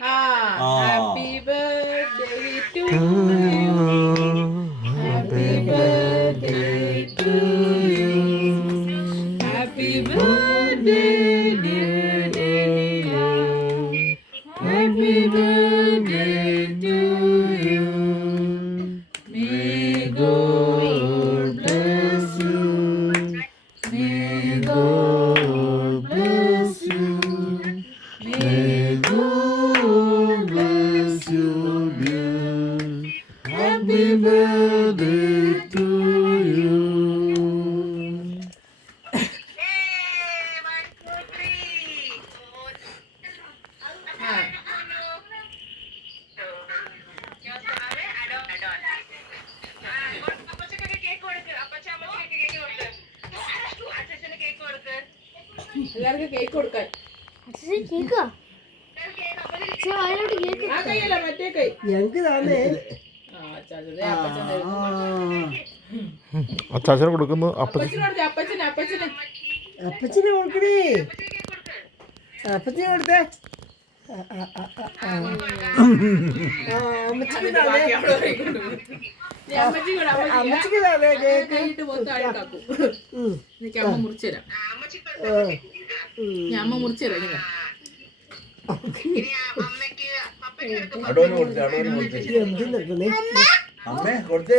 Happy birthday to you. Happy birthday to you. Happy birthday, dear Leila. Happy birthday to you. May God bless you. May God bless you. May God bless you, dear. Happy birthday to you. എല്ലാവർക്കും cake കൊടുക്കാൻ മറ്റേ കൈ ഞങ്ങക്ക് തന്നെ അച്ചാച്ചനെ കൊടുക്കുന്നു. അപ്പച്ചന് കൊടുക്കണേ, അപ്പച്ചന് കൊടുത്തേ. അമ്മച്ചിക്ക് തന്നെ കേക്ക് അമ്മ മുറിച്ചുതരാം. ഞാൻ അമ്മ മുറിച്ചുതരാം. എന്തിനെ അമ്മേ കൊടുത്തേ.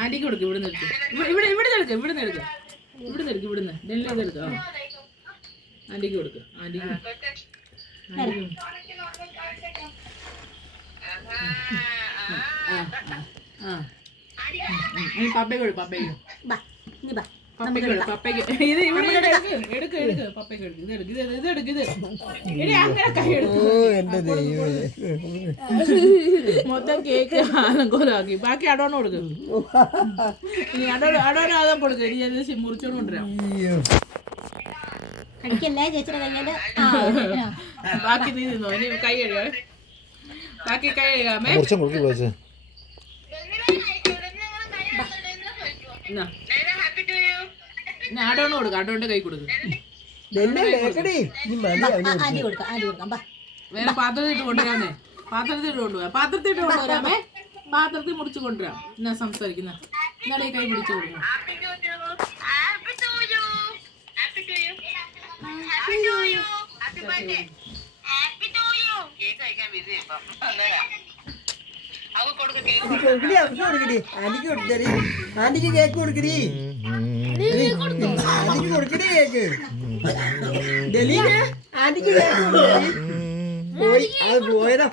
ആന്റിക്ക് കൊടുക്കും. ഇവിടുന്ന് എടുക്കും. ഇവിടെ എടുക്കും. ഇവിടുന്ന് എടുക്കും. ഇവിടുന്ന് എടുക്കും. ഇവിടുന്ന് ഡെല്ലി എടുക്കാം. ആന്റിക്ക് കൊടുക്കും. ആന്റിക്ക് പപ്പയ്ക്ക് കൊടുക്കും. പപ്പയ്ക്ക് ഇത് ഇവിടെ എടുക്ക്. പപ്പയ്ക്ക് എടുക്കും. ഇത് എടുക്ക്. ഇനി അങ്ങനെ കൈ എടുക്കും. മൊത്തം കേക്ക് ആലങ്കോലാക്കി. ബാക്കി അടോണ് കൊടുക്കും. ഇനി അടോന് ആദം കൊടുക്കും. ഇനി അത് മുറിച്ചോണ്ട് കൊണ്ടുവരാം. ബാക്കി നീ നിന്നോ. ഇനി കൈ കഴുകാം. ബാക്കി കൈ കഴുകാമേ. അടോണ് കൊടുക്കാം. അടോന്റെ കൈ കൊടുക്കും. വേറെ പാത്രത്തിട്ട് കൊണ്ടുവരാമേ. പാത്രത്തിട്ട് കൊണ്ടുവരാമേ. പാത്രത്തിൽ മുറിച്ച് കൊണ്ടുവരാം. എന്നാ സംസാരിക്കുന്ന എന്നാണ് ഈ കൈ പിടിച്ചു കൊടുക്കാം. ആന്റിക്ക് കേക്ക് കൊടുക്കടി. ആന്റിക്ക് കൊടുക്കടി കേക്ക്. ഡൽഹിയില് ആന്റിക്ക് കേക്ക് കൊടുക്കടി. പോയി അത് പോയതാ.